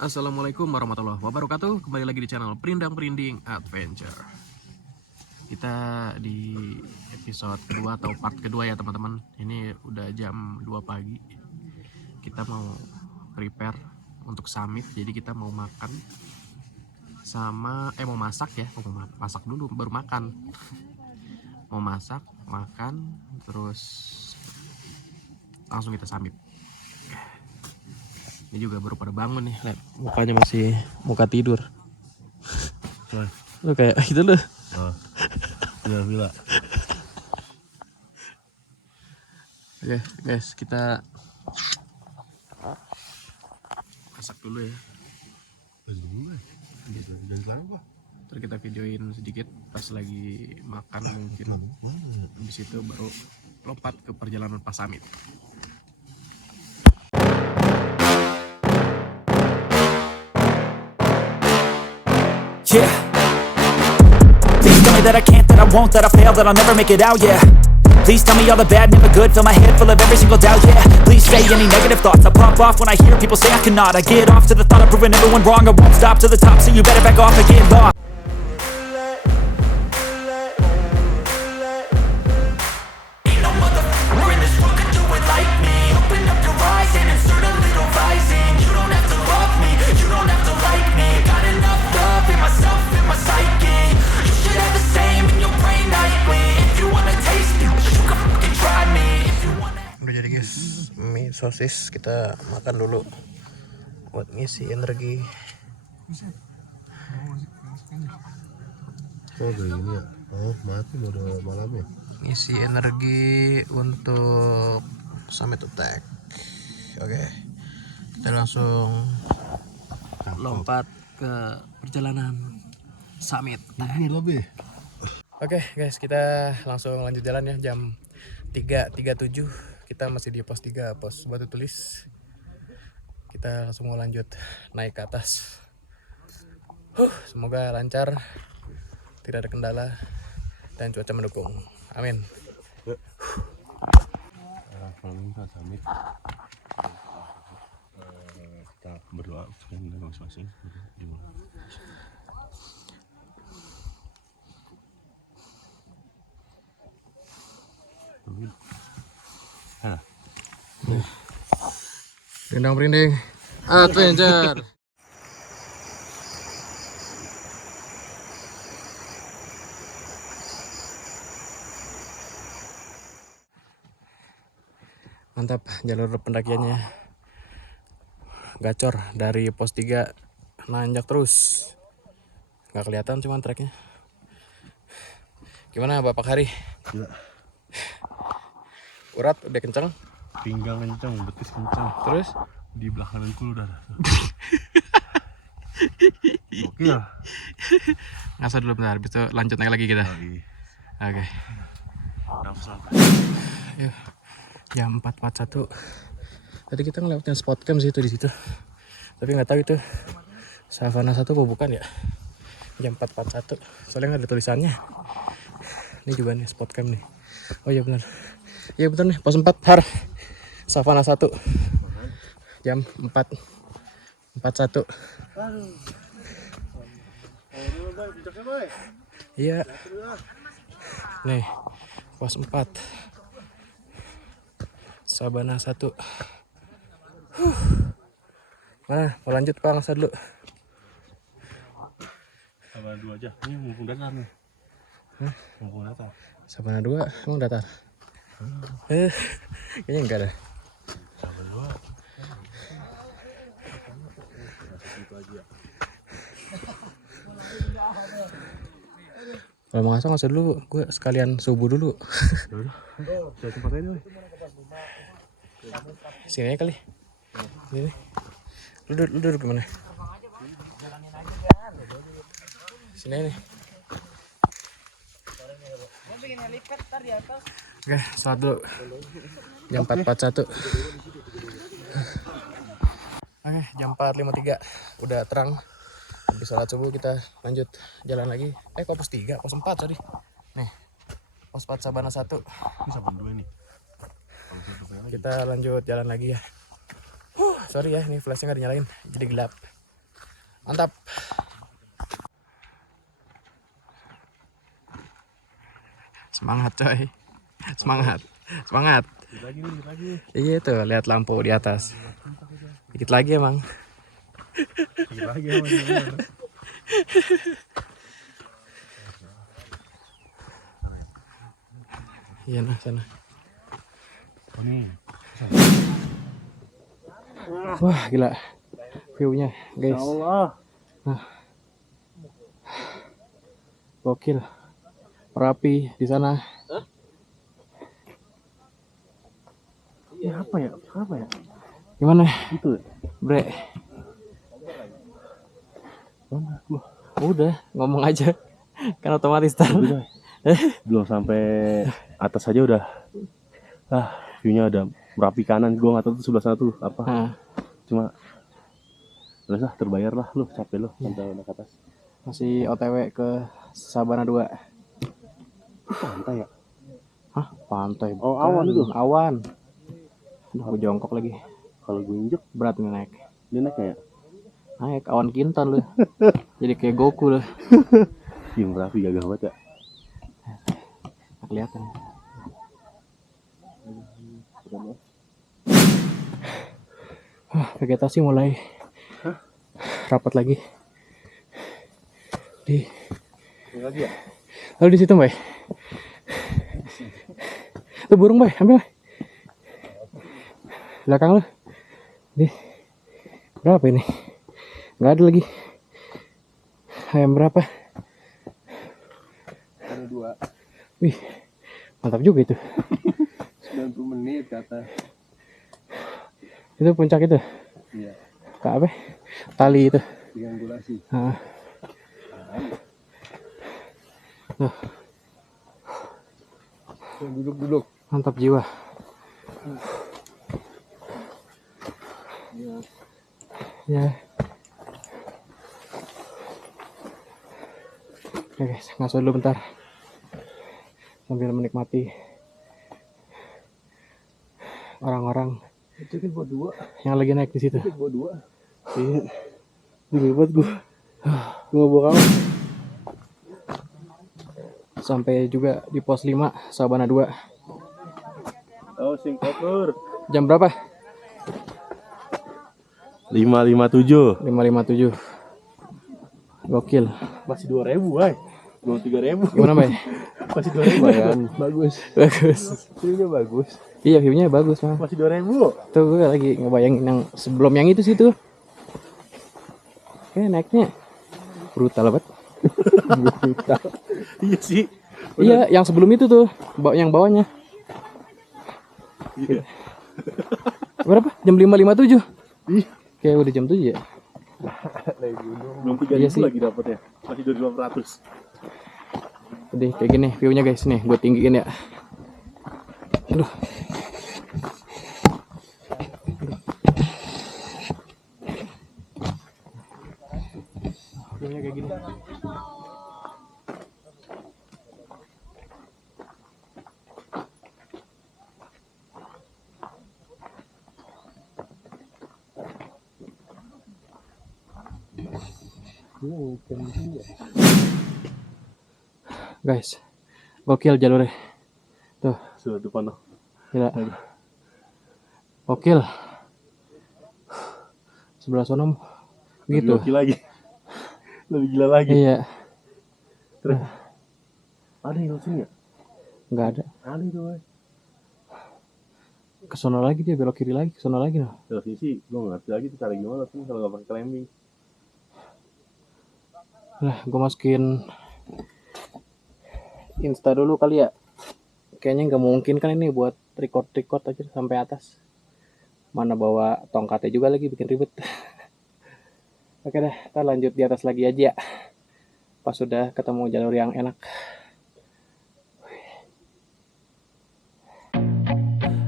Assalamualaikum warahmatullahi wabarakatuh. Kembali lagi di channel Perindang Perinding Adventure. Kita di episode kedua atau part kedua ya teman-teman. Ini udah jam 2 pagi. Kita mau prepare untuk summit. Jadi kita mau makan sama mau masak ya. Mau masak dulu baru makan. Mau masak, makan, terus langsung kita summit. Ini juga baru pada bangun nih, lihat mukanya masih muka tidur. Lu kayak gitu lu. Oh, gila. Oke guys, kita masak dulu ya. Terus kita videoin sedikit pas lagi makan mungkin. Habis itu baru lompat ke perjalanan pas summit. Yeah. Please tell me that I can't, that I won't, that I fail, that I'll never make it out, yeah. Please tell me all the bad, never good, fill my head full of every single doubt, yeah. Please say any negative thoughts, I pop off when I hear people say I cannot. I get off to the thought of proving everyone wrong, I won't stop to the top, so you better back off and get lost. Ain't no motherfucker in this world could do it like me. Open up your eyes and insert a little rising. You don't have to love me, you don't have to like me. Got enough love in myself, in my psyche. You should have the same in your brain nightly. If you wanna taste me, you can fucking try me. If you wanna. Udah jadi guys, mie sosis kita makan dulu buat ngisi energi. Oh kayak gini ya. Oh mati udah malam ya. Ngisi energi untuk summit attack. Oke, kita langsung lompat ke perjalanan summit. Ini lebih. Oke guys, kita langsung lanjut jalan ya. Jam 3.37 kita masih di pos 3, pos Batu Tulis. Kita langsung mau lanjut naik ke atas. Semoga lancar, tidak ada kendala, dan cuaca mendukung. Amin. Kalau minta summit, kita berdoa dengan masing-masing. Perindang Perinding Adventure. Mantap, jalur pendakiannya gacor dari pos 3 nanjak terus. Nggak kelihatan cuman treknya. Gimana Bapak Hari? Gila. Urat udah kenceng, Pinggang kencang, betis kencang. terus Di belakangku udah. Gokil. ngasah dulu bentar, habis itu lanjut naik lagi kita. Lagi. Oke. Nafas apa? Yuk. Jam 4.41. Tadi kita ngelewatin spot camp sih itu di situ. Tapi nggak tahu itu Savana 1 apa bukan ya. Jam 4.41. Soalnya nggak ada tulisannya. Ini juga nih spot camp nih. Oh iya benar. Iya benar nih, pos 4 Har. Savana 1. Jam 4.41. Iya. Nih, pos 4. Sabana 1. Mana? Mau lanjut Pak, ngasah dulu. Sabana 2 aja. Ini mumpung datar nih. Mumpung datar. Sabana 2 emang datar? Kayaknya enggak ada. Sabana 2. Kalau mau ngasah dulu, gue sekalian subuh dulu. Udah. Saya tempat aja deh. Sini aja kali. Ini. Lu duduk gimana? Sini aja nih. Oke, salat dulu. Jam 4.41. Oke, jam 4.53. Udah terang. Habis sholat subuh kita lanjut jalan lagi. Kok pos 3, pos 4 sorry. Nih, pos 4 Sabana 1. Ini Sabana 2 nih. Kita lanjut jalan lagi ya. Sorry ya, ini flashnya nggak dinyalain, jadi gelap. Mantap. Semangat coy. Semangat. Semangat. Lagi. Iya tuh, lihat lampu di atas. Dikit lagi emang. Lagi. Iya nah sana. Wah gila view-nya guys. Allah. Gokil. Merapi di sana. Ya apa ya? Gimana? Itu. Bre. Mana? Loh, Udah ngomong aja. Kan otomatis tar. udah. Belum sampai atas aja udah. View-nya ada Merapi kanan. Gua nggak tahu tuh sebelah sana tuh apa. Nah, Cuma udah lah, terbayar lah lu, capek lu sampai udah ke atas. masih OTW ke Sabana 2. Pantai ya? Hah? Pantai. Oh, bukan. awan itu. Awan. Aduh, gue jongkok lagi. Kalau gue injek, Berat nih naik. dia naik kayak Naik awan kinton lu. Jadi kayak Goku lu. Iya, Merapi gagah banget ya. Nggak kelihatan. Vegetasi mulai rapat lagi. Lagi ya? Lalu di situ, Mbak. Tuh burung, Mbak, ambil. Mbak. Belakang lu. Berapa ini? Nggak ada lagi. Ayam berapa? Ada 2. Wih, mantap juga itu. 90 menit kata. Itu puncak itu. Iya, Kak apa? Tali itu. triangulasi. Nah. Tuh, Duduk. mantap jiwa. Ya. Oke guys, ngaso dulu bentar. Sambil menikmati orang-orang Itu kan buat 2. yang lagi naik di situ. Buat 2. Iya. Ini buat gue. Gue bawa kamu. Sampai juga di pos 5 Sabana 2. Oh, Singapura. Jam berapa? 557. 5.57. Gokil. Masih 2.000, woy. Belum 3.000. Gimana, Bay? Masih 2.000. Bagus. Bagus. View-nya bagus. Iya, view-nya bagus, Bang. Masih 2.000. Tuh gue lagi ngebayangin yang sebelum yang itu sih tuh. Kayak naiknya brutal banget. Iya sih. Iya, yang sebelum itu tuh, yang bawahnya. Iya. Berapa? Jam 5.57. Ih, Kayak udah jam 7 ya. belum 3.000 Iya sih. lagi dapatnya. Masih 2.500. Jadi kayak gini view-nya guys, nih gue tinggiin ya. Aduh. View-nya kayak gini. Guys, gokil jalurnya. Tuh, Sudah depan loh. gila. Gokil. Sebelah sono gitu. Lebih gila lagi. Lebih gila lagi. Iya, Terus. Ada yang sini ya? nggak ada. Ada itu, woy. Ke sono lagi dia belok kiri lagi, ke sono lagi noh. Terus ini sih, gue nggak ngerti lagi tuh cara gimana tuh kalau nggak pakai climbing. Nah, gue masukin Insta dulu kali ya. Kayaknya nggak mungkin kan ini buat record aja sampai atas. Mana bawa tongkatnya juga lagi bikin ribet. Oke deh, kita lanjut di atas lagi aja ya. Pas sudah ketemu jalur yang enak.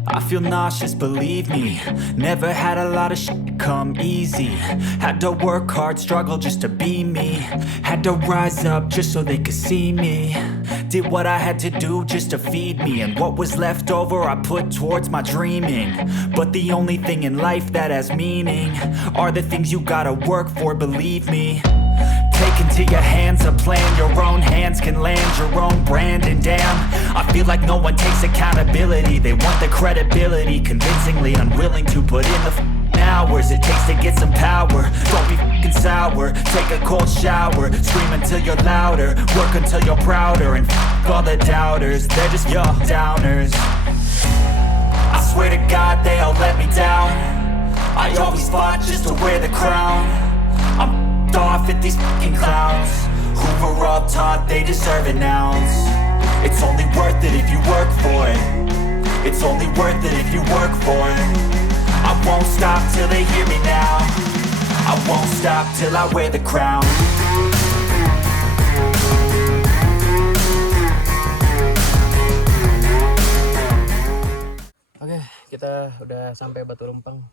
I feel nauseous, believe me. Never had a lot of shit come easy. Had to work hard, struggle just to be me. Had to rise up just so they could see me. Did what I had to do just to feed me. And what was left over I put towards my dreaming. But the only thing in life that has meaning are the things you gotta work for, believe me. Take into your hands a plan. Your own hands can land your own brand. And damn, I feel like no one takes accountability. They want the credibility, convincingly unwilling to put in the hours it takes to get some power. Don't be f***ing sour. Take a cold shower. Scream until you're louder. Work until you're prouder. And f*** all the doubters, they're just your downers. I swear to God they all let me down. I always fought just to wear the crown. I'm off at these fucking clowns who were all taught they deserve an ounce. It's only worth it if you work for it. It's only worth it if you work for it. I won't stop till they hear me now. I won't stop till I wear the crown. Oke, kita udah sampai Batu Lempeng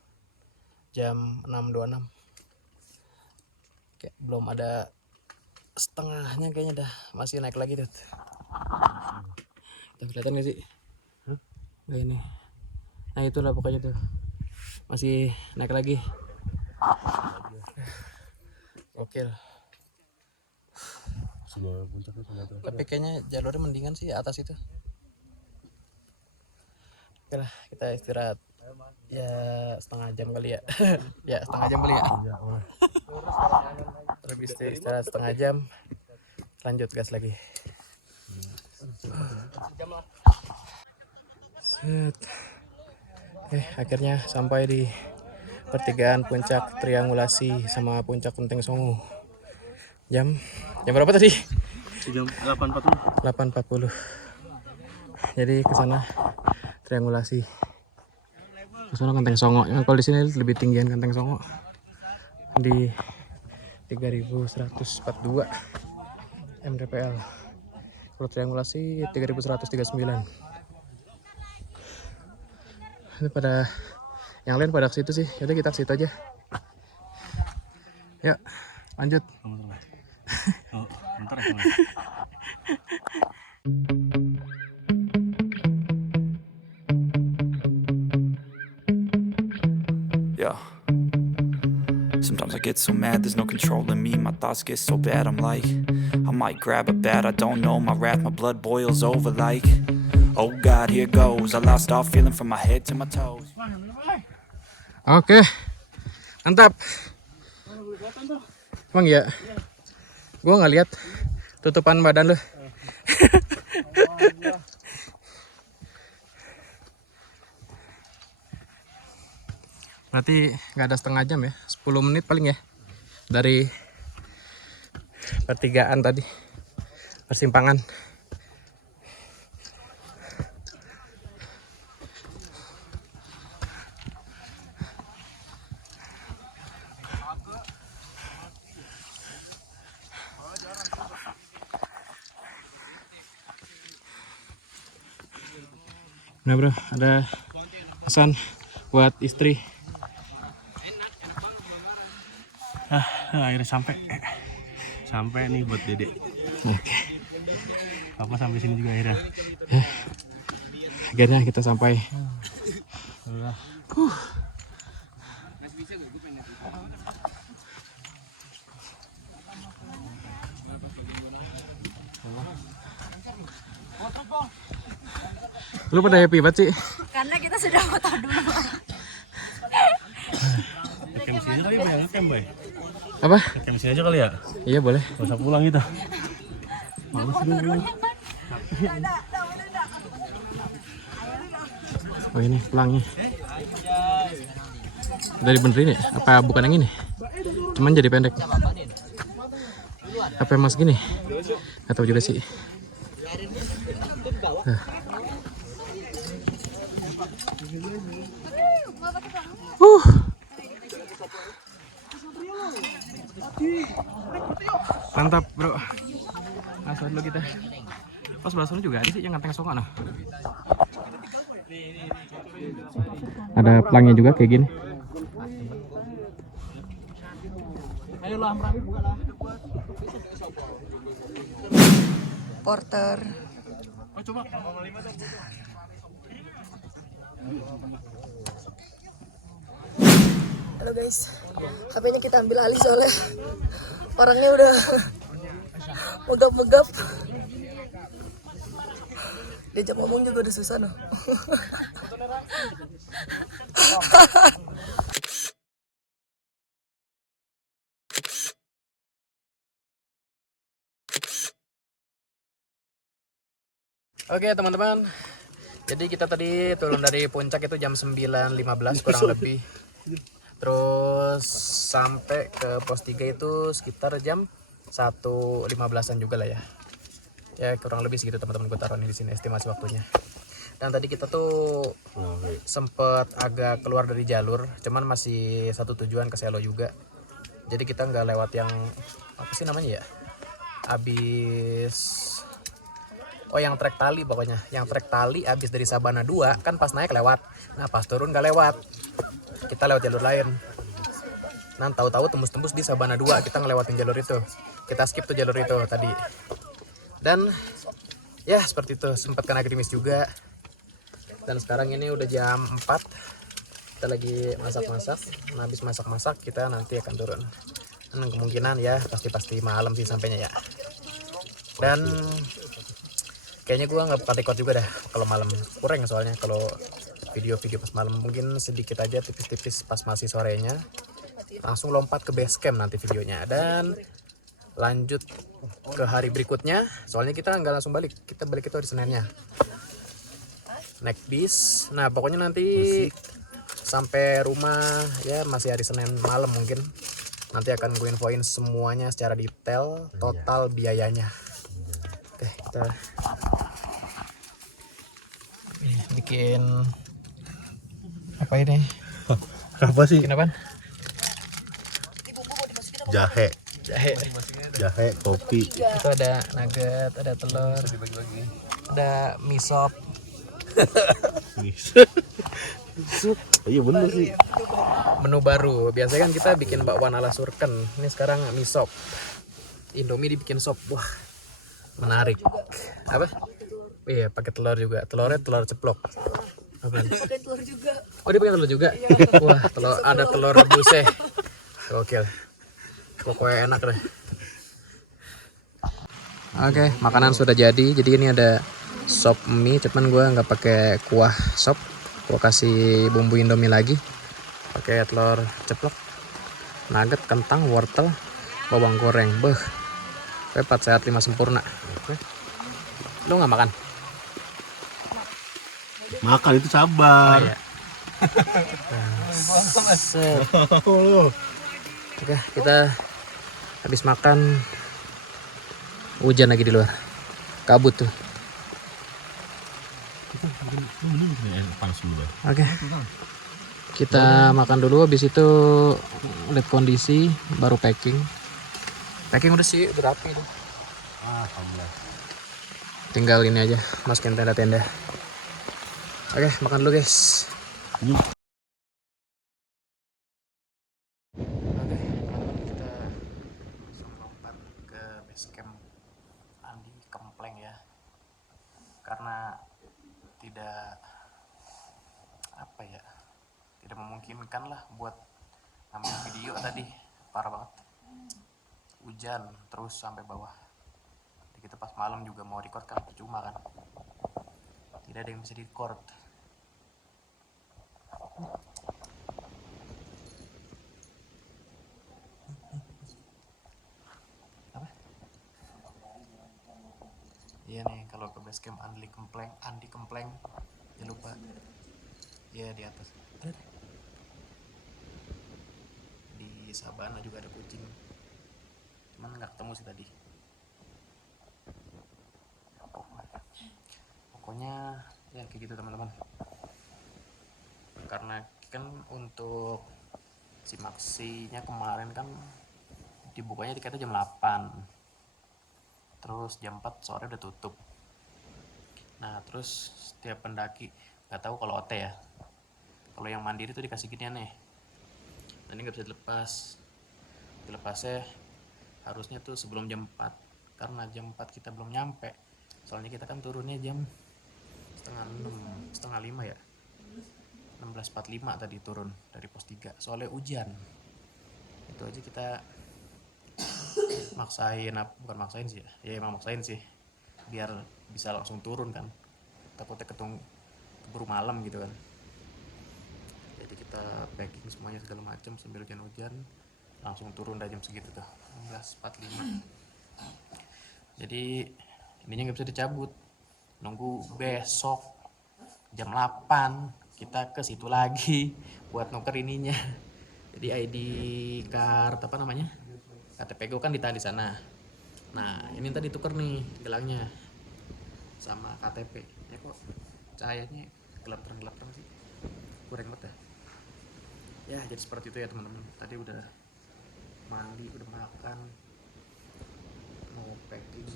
jam 6.26. Kayak belum ada setengahnya, kayaknya dah masih naik lagi tuh. Tuh kelihatan gak sih? Nggak ini. Nah itulah pokoknya tuh masih naik lagi. Oke. Tapi kayaknya jalurnya mendingan sih atas itu. Oke lah, kita istirahat ya setengah jam kali ya. Ya setengah jam kali ya. Lebih istirahat setengah jam, lanjut gas lagi. Set. Oke, akhirnya sampai di pertigaan puncak triangulasi sama puncak Genteng Songo. Jam berapa tadi? Jam 8.40. 8.40. Jadi ke sana triangulasi. Ke sana Genteng Songo. Yang kalau di sini lebih tinggian Genteng Songo. Di 3142 mdpl. Kalau triangulasi 3139. Ini pada yang lain pada ke situ sih. Yaudah kita ke situ aja. Yuk, lanjut. Oh, bentar ya. Yeah. Sometimes I get so mad, there's no controlling me. My thoughts get so bad, I'm like, I might grab a bat, I don't know. My wrath, my blood boils over like, oh God, here goes. I lost all feeling from my head to my toes. Oke, mantap. Emang ya? Gua nggak lihat tutupan badan lu. Berarti nggak ada setengah jam ya, 10 menit paling ya dari pertigaan tadi, persimpangan. Nah bro, ada pesan buat istri. Akhirnya sampai nih buat dedek. Oke. Papa sampai sini juga akhirnya. Akhirnya kita sampai. Lu pada happy banget sih? Karena kita sudah foto dulu. Kayak mesin aja kali ya, banyak kan boy. Apa? Kayak mesin aja kali ya. Iya boleh. Gak usah pulang gitu. Oh ini pelangnya. Udah dibenerin ya? Apa bukan yang ini? Cuman jadi pendek. Apa emas gini? Gak tahu juga sih. Mantap bro. Langsung dulu kita. Pas sebelah sana juga ada sih yang Genteng Songo nah. Ada pelangnya juga kayak gini. Porter. Halo guys, HP-nya kita ambil alih soalnya orangnya udah megap-megap. Diajak ngomong juga udah susah noh. Oke teman-teman, jadi kita tadi turun dari puncak itu jam 9.15 kurang lebih. Terus sampai ke pos 3 itu sekitar jam 1.15an juga lah ya. Ya kurang lebih segitu teman-teman, gue taruh di sini estimasi waktunya. Dan tadi kita tuh sempet agak keluar dari jalur, cuman masih satu tujuan ke Selo juga. Jadi kita nggak lewat yang apa sih namanya ya? Yang trek tali pokoknya. Yang trek tali abis dari Sabana 2 kan pas naik lewat. Nah pas turun nggak lewat. Kita lewat jalur lain. Nah tahu-tahu tembus-tembus di Sabana 2 kita ngelewatin jalur itu. Kita skip tuh jalur itu tadi. Dan ya seperti itu, sempat kena gerimis juga. Dan sekarang ini udah jam 4. Kita lagi masak-masak. Nah habis masak-masak kita nanti akan turun. Dan kemungkinan ya pasti malam sih sampainya ya. Dan kayaknya gue nggak bakal record juga dah kalau malam, kurang soalnya kalau video-video pas malam. Mungkin sedikit aja tipis-tipis pas masih sorenya, langsung lompat ke base camp nanti videonya dan lanjut ke hari berikutnya. Soalnya kita nggak langsung balik, kita balik itu hari Seninnya naik bis. Nah pokoknya nanti sampai rumah ya masih hari Senin malam mungkin. Nanti akan gue infoin semuanya secara detail, total biayanya. Oke, kita bikin apa ini? Apa sih? Bikin apaan? Jahe, kopi. Itu ada nugget, ada telur, ada mie sop. Iya bener sih. Menu baru. Biasanya kan kita bikin bakwan ala surken. Ini sekarang mie sop. Indomie dibikin sop. Wah, menarik. Apa? Iya, pakai telur juga. Telurnya telur ceplok. Apaan? Pakai telur juga. Oh, dia pakai telur juga? Wah, ada telur rebusnya. Gokil. Pokoknya enak deh. Oke, makanan sudah jadi. Jadi ini ada sop mie, cuman gue nggak pakai kuah sop. Gue kasih bumbu Indomie lagi. Pakai telur ceplok, nugget, kentang, wortel, bawang goreng. Beh, 4 sehat 5 sempurna. Lu nggak makan? Makan itu sabar. Iya. Set. Oke, kita habis makan, hujan lagi di luar, kabut tuh. Oke, kita makan dulu, habis itu lihat kondisi baru packing. Packing udah sih, udah rapi tuh. Tinggal ini aja, masukin tenda-tenda. Oke, makan dulu guys. Oke, kita langsung lompat ke base camp Andi Kempleng ya. Karena tidak memungkinkan lah buat ngambil video tadi, parah banget. Hujan terus sampai bawah. Jadi kita pas malam juga mau record kan percuma kan. Tidak ada yang bisa di-record. Apa? Iya nih, kalau ke base camp Andi Kempleng, jangan lupa. Ya di atas. Ada deh. Di Sabana juga ada kucing. Cuman nggak ketemu sih tadi. Pokoknya ya kayak gitu teman-teman. Karena kan untuk si maksinya kemarin kan dibukanya tiketnya jam 8. Terus jam 4 sore udah tutup. Nah terus setiap pendaki, nggak tahu kalau OT ya, Kalau yang mandiri tuh dikasih ginian nih. Dan ini nggak bisa dilepas. Dilepasnya harusnya tuh sebelum jam 4, karena jam 4 kita belum nyampe. Soalnya kita kan turunnya jam setengah 6, setengah 5 ya. 16.45 tadi turun dari pos 3. Soalnya hujan. Itu aja kita maksain, bukan maksain sih ya. Ya emang maksain sih. Biar bisa langsung turun kan. Takutnya keburu malam gitu kan. Jadi kita packing semuanya segala macam sambil hujan-hujan. Langsung turun dari jam segitu tuh 16.45. Jadi ininya nggak bisa dicabut, nunggu besok jam 8 kita ke situ lagi buat nuker ininya. Jadi ID card apa namanya, KTP gue kan ditahan di sana. Nah ini tadi tuker nih gelangnya sama KTP. Ya kok cahayanya gelap terang sih, kurang banget ya. Jadi seperti itu ya teman-teman. Tadi udah mandi, udah makan, mau packing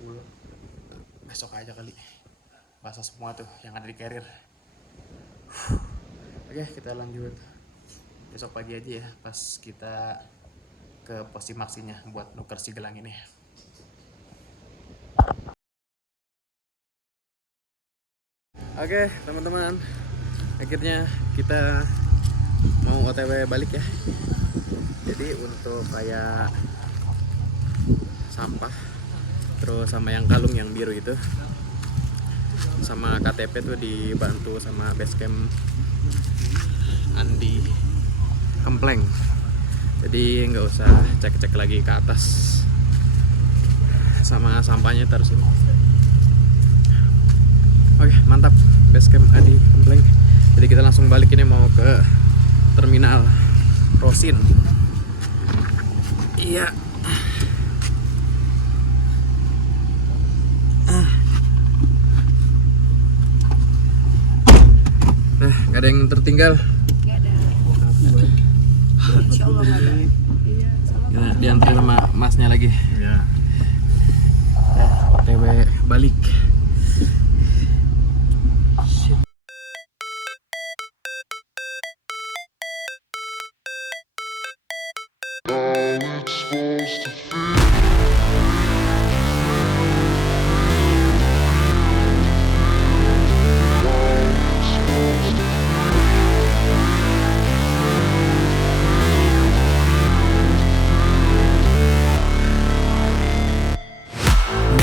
pulang. Besok aja kali basah semua tuh yang ada di carrier. Oke, kita lanjut besok pagi aja ya, pas kita ke pos maksinya buat nuker si gelang ini. Oke teman-teman, akhirnya kita mau OTW balik ya. Jadi untuk kayak sampah, terus sama yang kalung yang biru itu, sama KTP tuh dibantu sama basecamp Andi Hempleng. Jadi nggak usah cek-cek lagi ke atas, sama sampahnya taruh sini. Oke, mantap, basecamp Andi Hempleng. Jadi kita langsung balik, ini mau ke terminal Rosin. Iya. Nah, gak ada yang tertinggal. Gak ada. Insya Allah gak ada. Iya, Ya, diantri sama masnya lagi. Ya. Ya, OTW balik.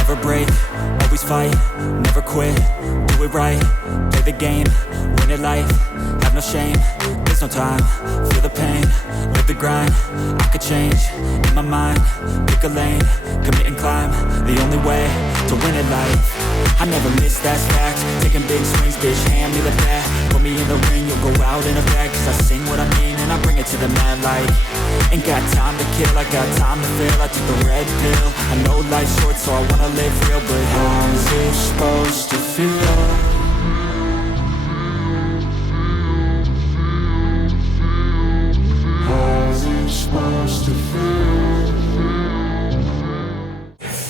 Never break, always fight, never quit, do it right, play the game, win it life, have no shame, there's no time, feel the pain, live the grind, I could change, in my mind, pick a lane, commit and climb, the only way to win it life, I never miss, that's fact, taking big swings, bitch, hand me the bat, put me in the ring, you'll go out in a bag, cause I sing what I mean and I bring it to the mad light, ain't got time to kill, I got time to feel, I took the red pill, I know life's short so I wanna live real, but how's it supposed to feel?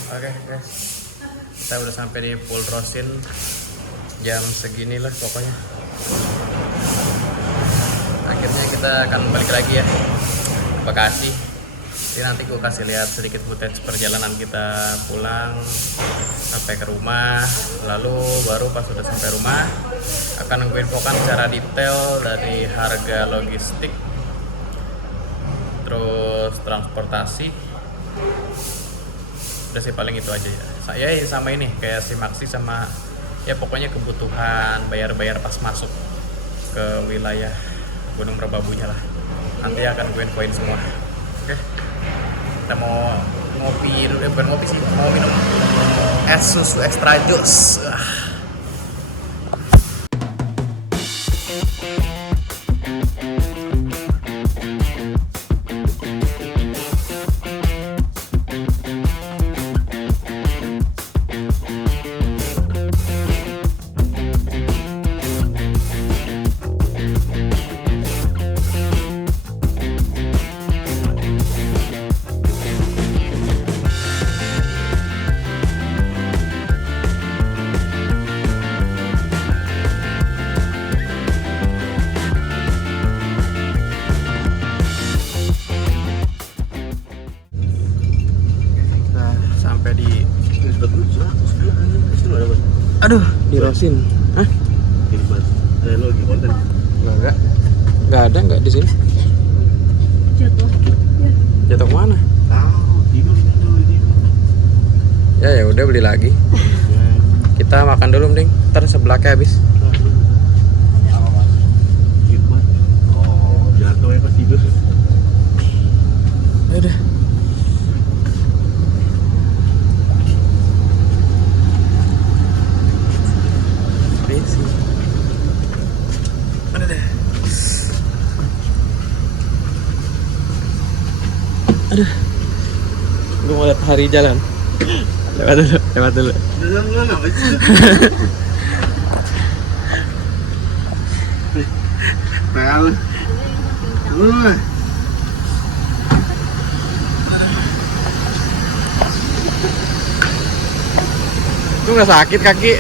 Oke guys, kita udah sampai di Pool Rosin. Jam segini lah pokoknya. Akhirnya kita akan balik lagi ya ke Bekasi. Jadi nanti gue kasih lihat sedikit footage perjalanan kita pulang sampai ke rumah. Lalu baru pas sudah sampai rumah akan gue infokan secara detail dari harga logistik, terus transportasi. Udah sih paling itu aja ya. Saya sama ini kayak si Maxi sama ya pokoknya kebutuhan bayar-bayar pas masuk ke wilayah Gunung Merbabunya lah. Nanti akan gue infoin semua. Oke. Kita mau ngopi dulu, bukan ngopi sih, mau minum es susu extra jus. Aduh, dirosin. Hah? Lo lagi konten. Enggak ada, enggak di sini. Jatuh. Ya. Jatuh kemana? Ya udah beli lagi. Kita makan dulu mending, ntar sebelaknya habis. Jatuh ya pas tidur. Udah. Crazy. Mana deh? Aduh. Gue mau lihat hari jalan. Lewat dulu. Itu nggak sakit kaki?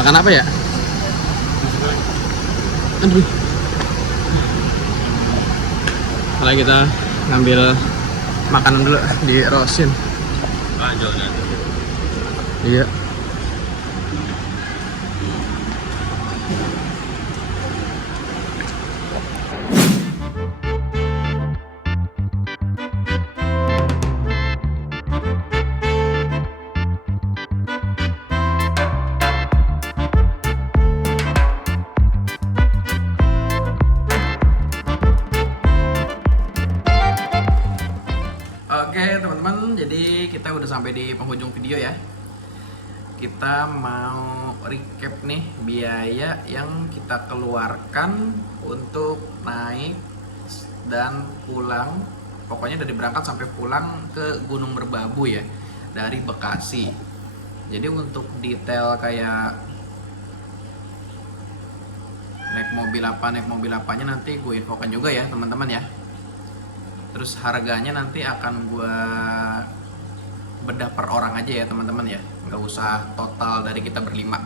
Makan apa ya? Aduh. Malah kita ngambil makanan dulu di Rosin. Iya. Oke teman-teman, jadi kita udah sampai di penghujung video ya. Kita mau recap nih biaya yang kita keluarkan untuk naik dan pulang. Pokoknya dari berangkat sampai pulang ke Gunung Merbabu ya, dari Bekasi. Jadi untuk detail kayak naik mobil apanya nanti gue infokan juga ya teman-teman ya. Terus harganya nanti akan gue bedah per orang aja ya teman-teman ya, nggak usah total dari kita berlima.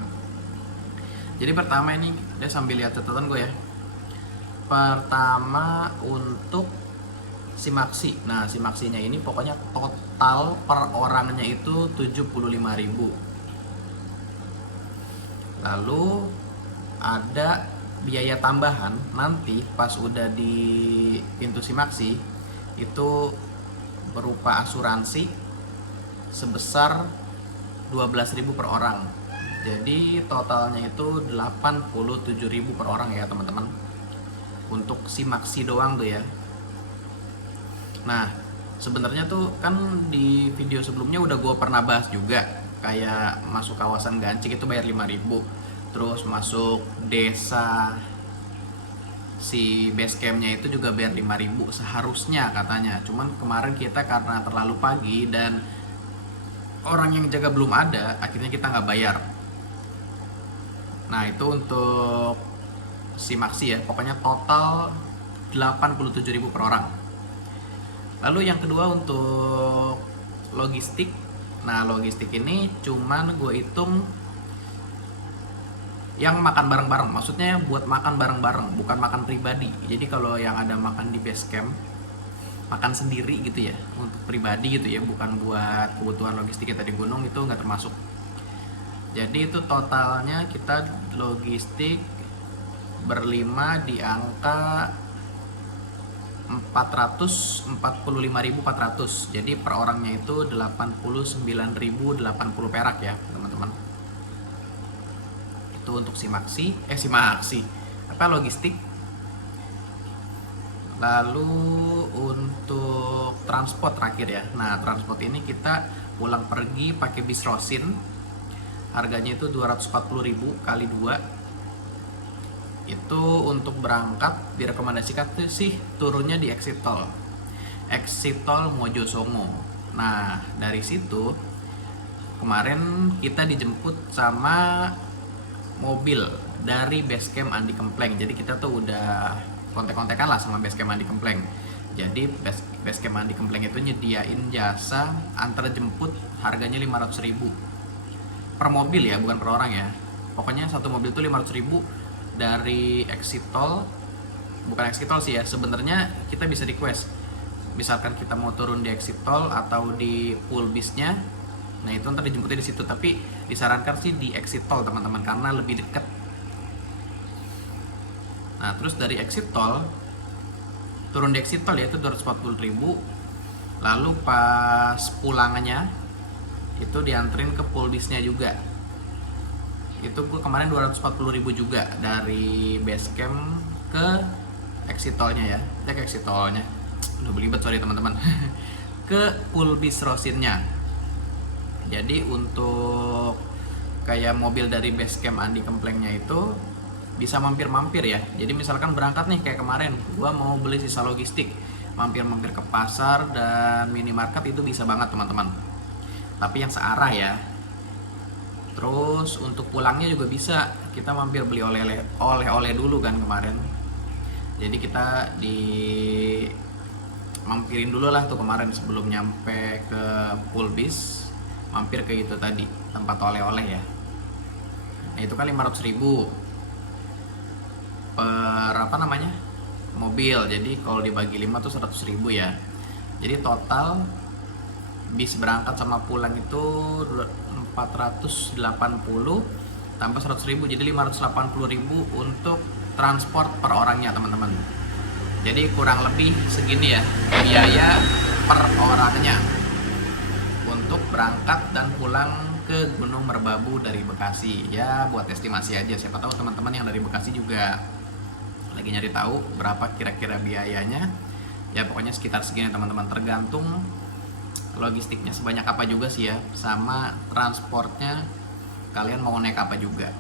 Jadi pertama ini dia sambil lihat catatan gue ya. Pertama untuk Simaksi. Nah Simaksinya ini pokoknya total per orangnya itu 75.000. Lalu ada biaya tambahan nanti pas udah di pintu Simaksi itu berupa asuransi sebesar 12.000 per orang. Jadi totalnya itu 87.000 per orang ya teman-teman. Untuk Simaksi doang tuh ya. Nah, sebenarnya tuh kan di video sebelumnya udah gue pernah bahas juga, kayak masuk kawasan Gancik itu bayar 5.000. Terus masuk desa si base campnya itu juga bayar 5.000 seharusnya katanya. Cuman kemarin kita karena terlalu pagi dan orang yang jaga belum ada, akhirnya kita nggak bayar. Nah itu untuk Simaksi ya, pokoknya total 87.000 per orang. Lalu yang kedua untuk logistik. Nah logistik ini cuman gue hitung yang makan bareng-bareng, maksudnya buat makan bareng-bareng, bukan makan pribadi. Jadi kalau yang ada makan di base camp, makan sendiri gitu ya, untuk pribadi gitu ya, bukan buat kebutuhan logistik kita di gunung, itu nggak termasuk. Jadi itu totalnya kita logistik berlima di angka 445.400. Jadi per orangnya itu 89.080 perak ya teman-teman. Itu untuk Simaksi, logistik. Lalu untuk transport terakhir ya. Nah transport ini kita pulang pergi pakai bis Rosin, harganya itu 240.000 kali 2. Itu untuk berangkat direkomendasikan tuh sih turunnya di exit tol Mojosongo. Nah dari situ kemarin kita dijemput sama mobil dari Basecamp Andi Kempleng. Jadi kita tuh udah kontek-kontekan lah sama Basecamp Andi Kempleng. Jadi Basecamp Andi Kempleng itu nyediain jasa antar jemput, harganya 500.000 per mobil ya, bukan per orang ya. Pokoknya satu mobil tuh 500.000 dari exit tol. Bukan exit tol sih ya, sebenarnya kita bisa request misalkan kita mau turun di exit tol atau di pool bisnya, nah itu ntar dijemputnya di situ, tapi disarankan sih di exit tol teman-teman karena lebih dekat. Nah terus dari exit tol, turun di exit tol yaitu 240.000, lalu pas pulangannya itu dianterin ke pool bisnya juga. Itu gue kemarin 240.000 juga dari base camp ke exit tolnya ya, ke exit tolnya, udah belibet sorry teman-teman, ke pool bis Rosinnya. Jadi untuk kayak mobil dari base camp Andi Kemplengnya itu bisa mampir-mampir ya. Jadi misalkan berangkat nih kayak kemarin, gua mau beli sisa logistik, mampir-mampir ke pasar dan minimarket itu bisa banget teman-teman. Tapi yang searah ya. Terus untuk pulangnya juga bisa, kita mampir beli oleh-oleh dulu kan kemarin. Jadi kita mampirin dulu lah tuh kemarin sebelum nyampe ke pool bis, mampir ke itu tadi tempat oleh-oleh ya. Nah itu kan 500.000 per mobil, jadi kalau dibagi 5 tuh 100.000 ya. Jadi total bis berangkat sama pulang itu 480 tambah 100.000, jadi 580.000 untuk transport per orangnya teman-teman. Jadi kurang lebih segini ya biaya per orangnya untuk berangkat dan pulang ke Gunung Merbabu dari Bekasi. Ya buat estimasi aja, siapa tahu teman-teman yang dari Bekasi juga lagi nyari tahu berapa kira-kira biayanya. Ya pokoknya sekitar segini teman-teman, tergantung logistiknya sebanyak apa juga sih ya, sama transportnya kalian mau naik apa juga.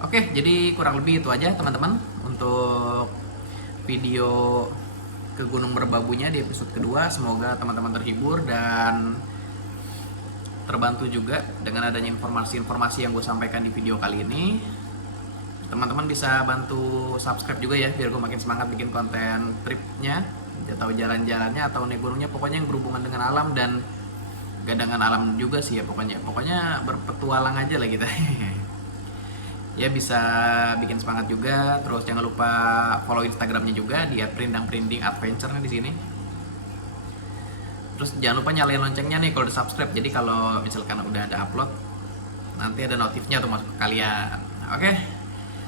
Oke, jadi kurang lebih itu aja teman-teman untuk video ke Gunung Merbabunya di episode kedua. Semoga teman-teman terhibur dan terbantu juga dengan adanya informasi-informasi yang gue sampaikan di video kali ini. Teman-teman bisa bantu subscribe juga ya, biar gue makin semangat bikin konten tripnya, atau jalan-jalannya atau naik gunungnya, pokoknya yang berhubungan dengan alam dan gak dengan alam juga sih ya, pokoknya berpetualang aja lah kita. Ya bisa bikin semangat juga. Terus jangan lupa follow Instagramnya juga di @prindangprindingadventure di sini. Terus jangan lupa nyalain loncengnya nih kalau udah subscribe, jadi kalau misalkan udah ada upload nanti ada notifnya tuh masuk ke kalian. Oke,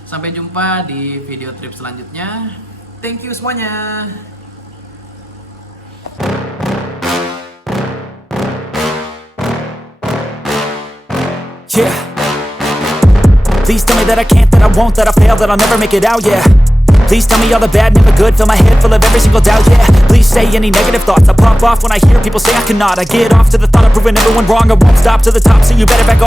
sampai jumpa di video trip selanjutnya. Thank you semuanya. Yeah. Please tell me that I can't, that I won't, that I fail, that I'll never make it out, yeah. Please tell me all the bad, never good, fill my head full of every single doubt, yeah. Please say any negative thoughts, I pop off when I hear people say I cannot. I get off to the thought of proving everyone wrong, I won't stop to the top, so you better back off.